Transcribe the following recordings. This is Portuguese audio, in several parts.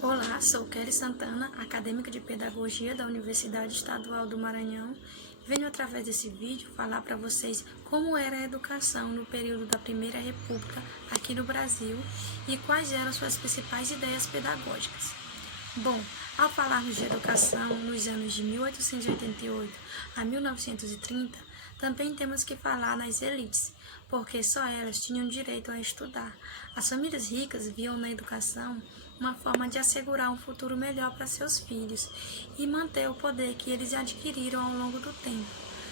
Olá, sou Kelly Santana, acadêmica de Pedagogia da Universidade Estadual do Maranhão. Venho através desse vídeo falar para vocês como era a educação no período da Primeira República aqui no Brasil e quais eram suas principais ideias pedagógicas. Bom, ao falarmos de educação nos anos de 1888 a 1930, também temos que falar nas elites, porque só elas tinham direito a estudar. As famílias ricas viam na educação uma forma de assegurar um futuro melhor para seus filhos e manter o poder que eles adquiriram ao longo do tempo.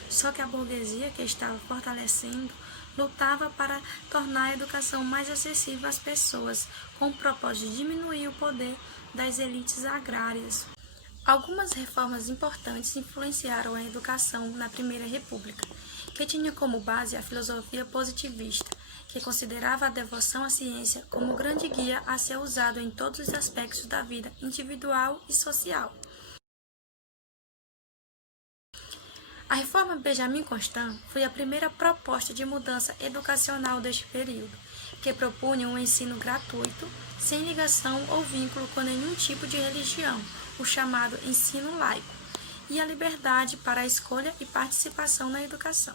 Só que a burguesia, que estava fortalecendo, lutava para tornar a educação mais acessível às pessoas, com o propósito de diminuir o poder das elites agrárias. Algumas reformas importantes influenciaram a educação na Primeira República, que tinha como base a filosofia positivista, que considerava a devoção à ciência como grande guia a ser usado em todos os aspectos da vida individual e social. A reforma Benjamin Constant foi a primeira proposta de mudança educacional deste período, que propunha um ensino gratuito, sem ligação ou vínculo com nenhum tipo de religião, o chamado ensino laico, e a liberdade para a escolha e participação na educação.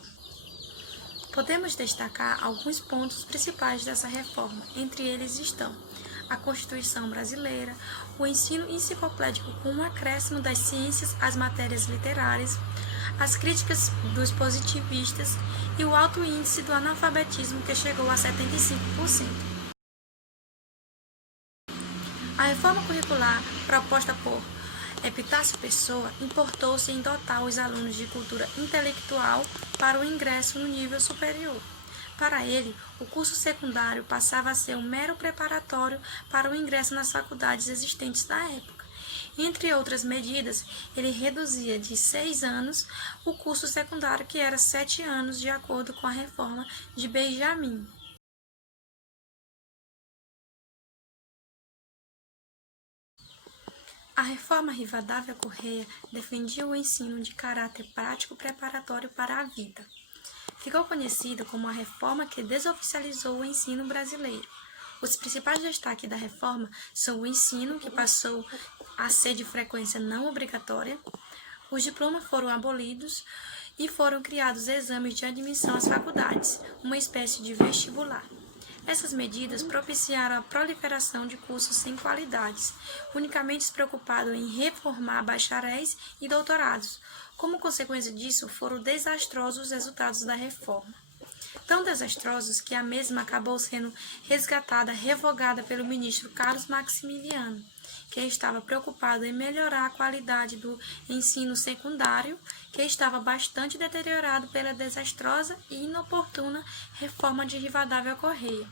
Podemos destacar alguns pontos principais dessa reforma, entre eles estão a Constituição Brasileira, o ensino enciclopédico com um acréscimo das ciências às matérias literárias, as críticas dos positivistas e o alto índice do analfabetismo que chegou a 75%. A reforma curricular proposta por Epitácio Pessoa importou-se em dotar os alunos de cultura intelectual para o ingresso no nível superior. Para ele, o curso secundário passava a ser um mero preparatório para o ingresso nas faculdades existentes da época. Entre outras medidas, ele reduzia de 6 anos o curso secundário, que era 7 anos, de acordo com a reforma de Benjamin. A reforma Rivadavia Corrêa defendia o ensino de caráter prático preparatório para a vida. Ficou conhecido como a reforma que desoficializou o ensino brasileiro. Os principais destaques da reforma são o ensino, que passou a ser de frequência não obrigatória, os diplomas foram abolidos e foram criados exames de admissão às faculdades, uma espécie de vestibular. Essas medidas propiciaram a proliferação de cursos sem qualidades, unicamente preocupados em reformar bacharéis e doutorados. Como consequência disso, foram desastrosos os resultados da reforma. Tão desastrosos que a mesma acabou sendo revogada pelo ministro Carlos Maximiliano, que estava preocupado em melhorar a qualidade do ensino secundário, que estava bastante deteriorado pela desastrosa e inoportuna reforma de Rivadavia Corrêa.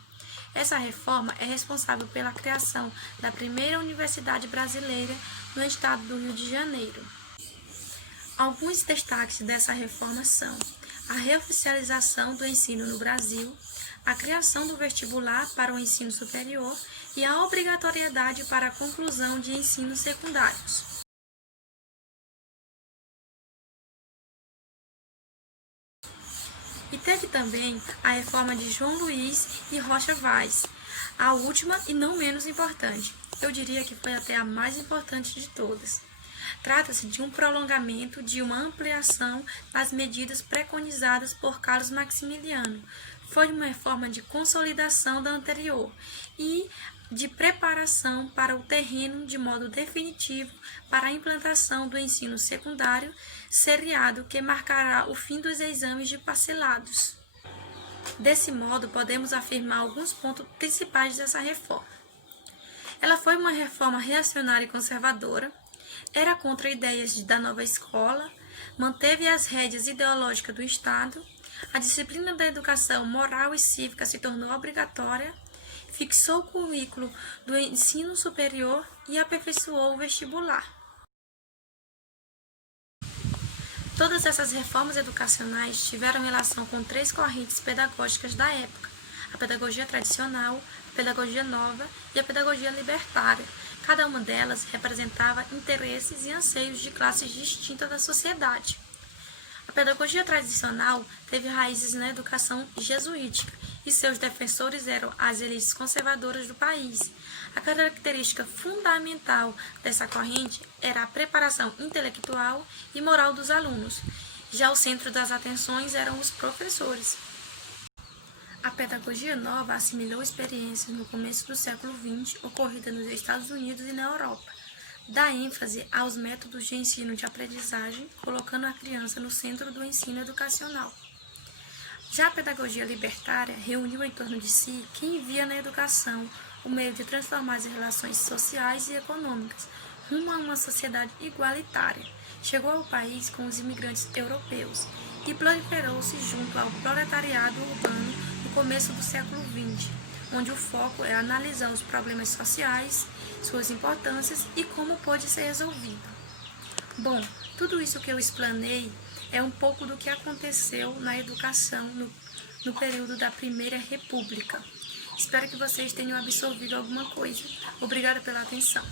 Essa reforma é responsável pela criação da primeira universidade brasileira no estado do Rio de Janeiro. Alguns destaques dessa reforma são a reoficialização do ensino no Brasil, a criação do vestibular para o ensino superior e a obrigatoriedade para a conclusão de ensinos secundários. E teve também a reforma de João Luiz e Rocha Vaz, a última e não menos importante. Eu diria que foi até a mais importante de todas. Trata-se de um prolongamento, de uma ampliação das medidas preconizadas por Carlos Maximiliano. Foi uma reforma de consolidação da anterior e de preparação para o terreno de modo definitivo para a implantação do ensino secundário seriado, que marcará o fim dos exames de parcelados. Desse modo, podemos afirmar alguns pontos principais dessa reforma. Ela foi uma reforma reacionária e conservadora, era contra ideias da nova escola, manteve as rédeas ideológicas do Estado, a disciplina da educação moral e cívica se tornou obrigatória, fixou o currículo do ensino superior e aperfeiçoou o vestibular. Todas essas reformas educacionais tiveram relação com 3 correntes pedagógicas da época: a pedagogia tradicional, a pedagogia nova e a pedagogia libertária. Cada uma delas representava interesses e anseios de classes distintas da sociedade. A pedagogia tradicional teve raízes na educação jesuítica e seus defensores eram as elites conservadoras do país. A característica fundamental dessa corrente era a preparação intelectual e moral dos alunos. Já o centro das atenções eram os professores. A pedagogia nova assimilou experiências no começo do século XX ocorridas nos Estados Unidos e na Europa. Dá ênfase aos métodos de ensino de aprendizagem, colocando a criança no centro do ensino educacional. Já a pedagogia libertária reuniu em torno de si quem via na educação o meio de transformar as relações sociais e econômicas rumo a uma sociedade igualitária. Chegou ao país com os imigrantes europeus e proliferou-se junto ao proletariado urbano no começo do século XX, onde o foco é analisar os problemas sociais, suas importâncias e como pode ser resolvido. Bom, tudo isso que eu explanei é um pouco do que aconteceu na educação no período da Primeira República. Espero que vocês tenham absorvido alguma coisa. Obrigada pela atenção.